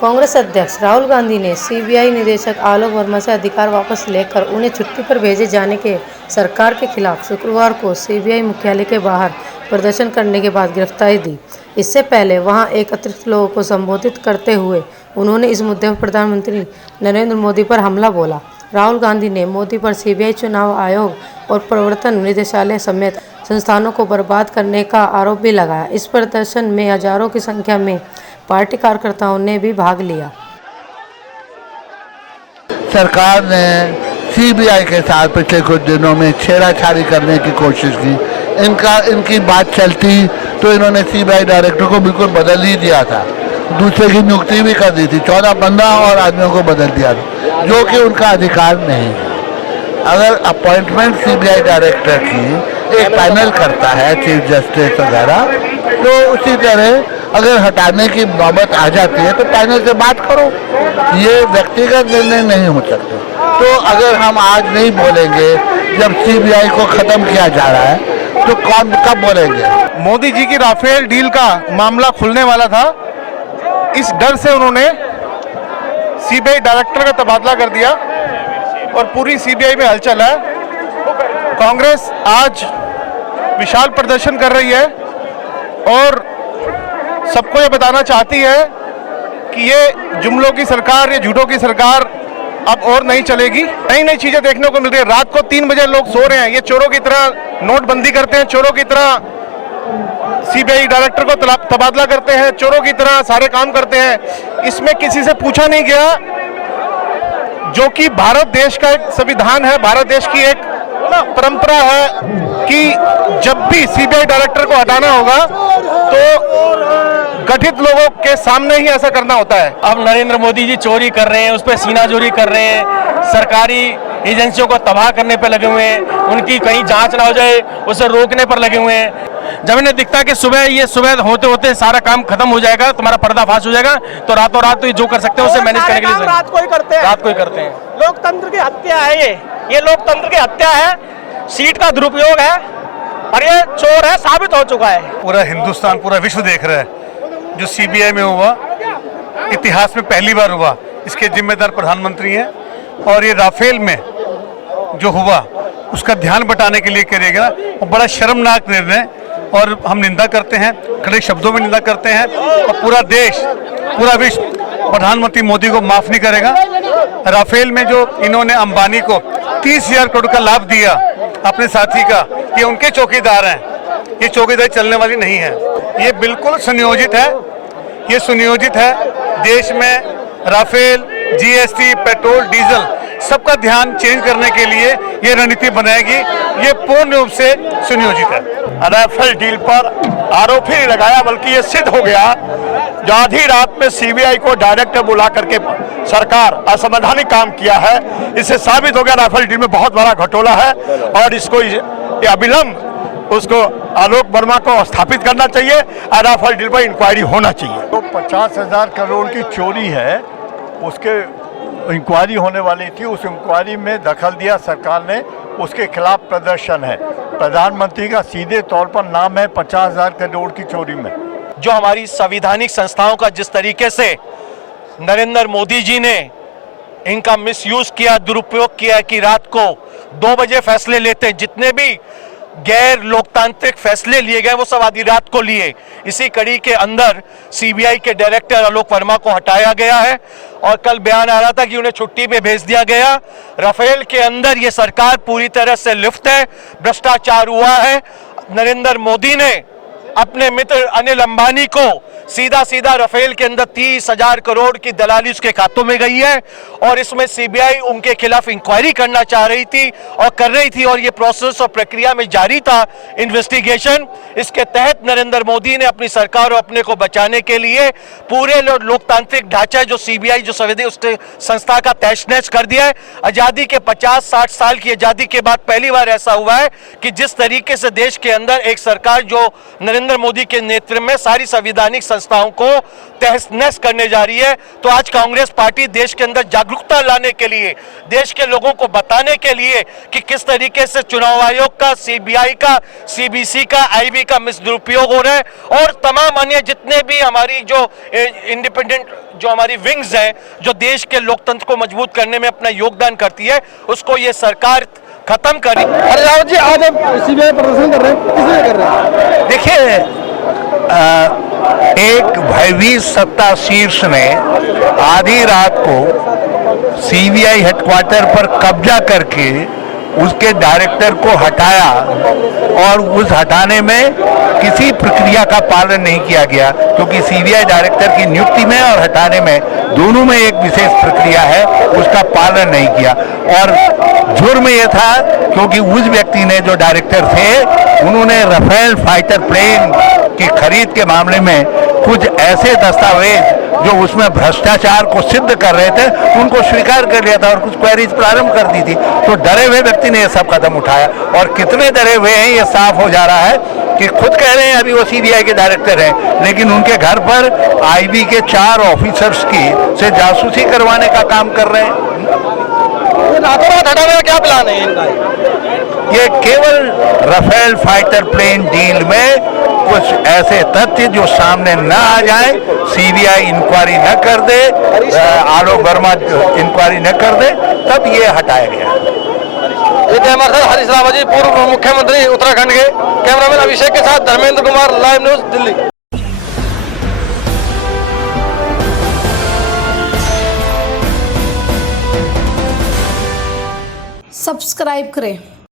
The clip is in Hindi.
कांग्रेस अध्यक्ष राहुल गांधी ने सीबीआई निदेशक आलोक वर्मा से अधिकार वापस लेकर उन्हें छुट्टी पर भेजे जाने के सरकार के खिलाफ शुक्रवार को सीबीआई मुख्यालय के बाहर प्रदर्शन करने के बाद गिरफ्तारी दी। इससे पहले वहां एकत्रित लोगों को संबोधित करते हुए उन्होंने इस मुद्दे पर प्रधानमंत्री नरेंद्र मोदी पर हमला बोला। राहुल गांधी ने मोदी पर सीबीआई चुनाव आयोग और प्रवर्तन निदेशालय समेत संस्थानों को बर्बाद करने का आरोप भी लगाया। इस प्रदर्शन में हजारों की संख्या में पार्टी कार्यकर्ताओं ने भी भाग लिया। सरकार ने सीबीआई के साथ पिछले कुछ दिनों में छेड़छाड़ी करने की कोशिश की। इनकी बात चलती तो इन्होंने सीबीआई डायरेक्टर को बिल्कुल बदल ही दिया था, दूसरे की नियुक्ति भी कर दी थी, 14-15 और आदमियों को बदल दिया था, जो कि उनका अधिकार नहीं है। अगर अपॉइंटमेंट सीबीआई डायरेक्टर की एक पैनल करता है, चीफ जस्टिस वगैरह, तो उसी तरह अगर हटाने की नौबत आ जाती है तो पैनल से बात करो। ये व्यक्तिगत निर्णय नहीं हो सकते। तो अगर हम आज नहीं बोलेंगे जब सीबीआई को खत्म किया जा रहा है तो कौन कब बोलेंगे? मोदी जी की राफेल डील का मामला खुलने वाला था, इस डर से उन्होंने सीबीआई डायरेक्टर का तबादला कर दिया और पूरी सीबीआई में हलचल है। कांग्रेस आज विशाल प्रदर्शन कर रही है और सबको ये बताना चाहती है कि ये जुमलों की सरकार, ये झूठों की सरकार अब और नहीं चलेगी। नई नई चीजें देखने को मिल रही है। रात को 3 बजे लोग सो रहे हैं, ये चोरों की तरह नोटबंदी करते हैं, चोरों की तरह सीबीआई डायरेक्टर को तबादला करते हैं, चोरों की तरह सारे काम करते हैं। इसमें किसी से पूछा नहीं गया, जो कि भारत देश का एक संविधान है, भारत देश की एक परंपरा है कि जब भी सीबीआई डायरेक्टर को हटाना होगा तो गठित लोगों के सामने ही ऐसा करना होता है। अब नरेंद्र मोदी जी चोरी कर रहे हैं, उस पर सीनाजोरी कर रहे हैं, सरकारी एजेंसियों को तबाह करने पर लगे हुए हैं, उनकी कहीं जांच ना हो जाए उसे रोकने पर लगे हुए हैं। जब इन्हें दिखता है कि सुबह होते होते सारा काम खत्म हो जाएगा, तुम्हारा पर्दाफाश हो जाएगा, तो रातों रात तो जो कर सकते हैं उसे मैनेज करने के लिए रात को ही करते हैं। लोकतंत्र की हत्या है ये लोकतंत्र की हत्या है, सीट का दुरुपयोग है और ये चोर है, साबित हो चुका है। पूरा हिंदुस्तान, पूरा विश्व देख रहा है जो सीबीआई में हुआ, इतिहास में पहली बार हुआ। इसके जिम्मेदार प्रधानमंत्री हैं और ये राफेल में जो हुआ उसका ध्यान बटाने के लिए करेगा, वो बड़ा शर्मनाक निर्णय और हम निंदा करते हैं, कड़े शब्दों में निंदा करते हैं और पूरा देश, पूरा विश्व प्रधानमंत्री मोदी को माफ नहीं करेगा। राफेल में जो इन्होंने अंबानी को 30,000 करोड़ का लाभ दिया अपने साथी का, ये उनके चौकीदार हैं, ये चौकीदारी चलने वाली नहीं है। ये बिल्कुल सुनियोजित है, ये सुनियोजित है। देश में राफेल, जीएसटी, पेट्रोल, डीजल सबका ध्यान चेंज करने के लिए ये रणनीति बनाएगी, ये पूर्ण रूप से सुनियोजित है। राफेल डील पर आरोप ही लगाया, बल्कि ये सिद्ध हो गया जो आधी रात में सीबीआई को डायरेक्टर बुला करके सरकार असंवैधानिक काम किया है। इससे साबित हो गया राफेल डील में बहुत बड़ा घोटाला है और इसको अविलंब उसको आलोक वर्मा को स्थापित करना चाहिए और राफेल डील पर इंक्वायरी होना चाहिए। तो 50,000 करोड़ की चोरी है, उसके इंक्वायरी होने वाली थी, उस इंक्वायरी में दखल दिया सरकार ने, उसके खिलाफ प्रदर्शन है। प्रधानमंत्री का सीधे तौर पर नाम है 50,000 करोड़ की चोरी में। जो हमारी संवैधानिक संस्थाओं का जिस तरीके से नरेंद्र मोदी जी ने इनका मिसयूज किया, दुरुपयोग किया कि रात को 2 बजे फैसले लेते हैं, जितने भी गैर लोकतांत्रिक फैसले लिए गए वो सब आधी रात को लिए। इसी कड़ी के अंदर सीबीआई के डायरेक्टर आलोक वर्मा को हटाया गया है और कल बयान आ रहा था कि उन्हें छुट्टी पे भेज दिया गया। राफेल के अंदर ये सरकार पूरी तरह से लिप्त है, भ्रष्टाचार हुआ है। नरेंद्र मोदी ने अपने मित्र अनिल अंबानी को सीधा राफेल के अंदर 30,000 करोड़ की दलाली उसके खातों में गई है और इसमें सीबीआई उनके खिलाफ इंक्वायरी करना चाह रही थी और कर रही थी और ये प्रोसेस और प्रक्रिया में जारी था इन्वेस्टिगेशन। इसके तहत नरेंद्र मोदी ने अपनी सरकार और अपने को बचाने के लिए पूरे लोकतांत्रिक ढांचा जो सीबीआई जो उस संस्था का तहस-नहस कर दिया है। आज़ादी के 50-60 साल की आज़ादी के बाद पहली बार ऐसा हुआ है कि जिस तरीके से देश के अंदर एक सरकार जो नरेंद्र नरेंद्र मोदी के नेतृत्व में सारी संवैधानिक संस्थाओं को तहस नहस करने जा रही है। तो आज कांग्रेस पार्टी देश के अंदर जागरूकता लाने के लिए, देश के लोगों को बताने के लिए कि किस तरीके से चुनाव आयोग का, सीबीआई का, सीबीसी का, आईबी का दुरुपयोग हो रहा है, और तमाम अन्य जितने भी हमारी जो इंडिपेंडेंट जो हमारी विंग्स हैं, जो देश के लोकतंत्र को मजबूत करने में अपना योगदान करती है, उसको ये सरकार खत्म करी। अरे रावत जी, आज आप सीबीआई प्रदर्शन कर रहे हैं, किस लिए कर रहे हैं? देखिए, एक भयभीत सत्ता शीर्ष ने आधी रात को सीबीआई हेडक्वार्टर पर कब्जा करके उसके डायरेक्टर को हटाया, और उस हटाने में किसी प्रक्रिया का पालन नहीं किया गया, क्योंकि सीबीआई डायरेक्टर की नियुक्ति में और हटाने में दोनों में एक विशेष प्रक्रिया है, उसका पालन नहीं किया। और जुर्म ये था क्योंकि उस व्यक्ति ने, जो डायरेक्टर थे, उन्होंने राफेल फाइटर प्लेन की खरीद के मामले में कुछ ऐसे दस्तावेज जो उसमें भ्रष्टाचार को सिद्ध कर रहे थे, उनको स्वीकार कर लिया था और कुछ क्वेरीज प्रारंभ कर दी थी। तो डरे हुए व्यक्ति ने यह सब कदम उठाया, और कितने डरे हुए हैं ये साफ हो जा रहा है कि खुद कह रहे हैं अभी वो सीबीआई के डायरेक्टर हैं, लेकिन उनके घर पर आईबी के 4 ऑफिसर्स की से जासूसी करवाने का काम कर रहे हैं। रातों रात हटाने का क्या प्लान है इनका? ये केवल राफेल फाइटर प्लेन डील में कुछ ऐसे तथ्य जो सामने न आ जाए, सीबीआई इंक्वायरी न कर दे, आलोक वर्मा इंक्वायरी न कर दे, तब ये हटाया गया। ये थे हमारे साथ हरीश रावत जी, पूर्व मुख्यमंत्री उत्तराखंड के। कैमरामैन अभिषेक के साथ Dharmendra Kumar, live news, Delhi. Subscribe करें।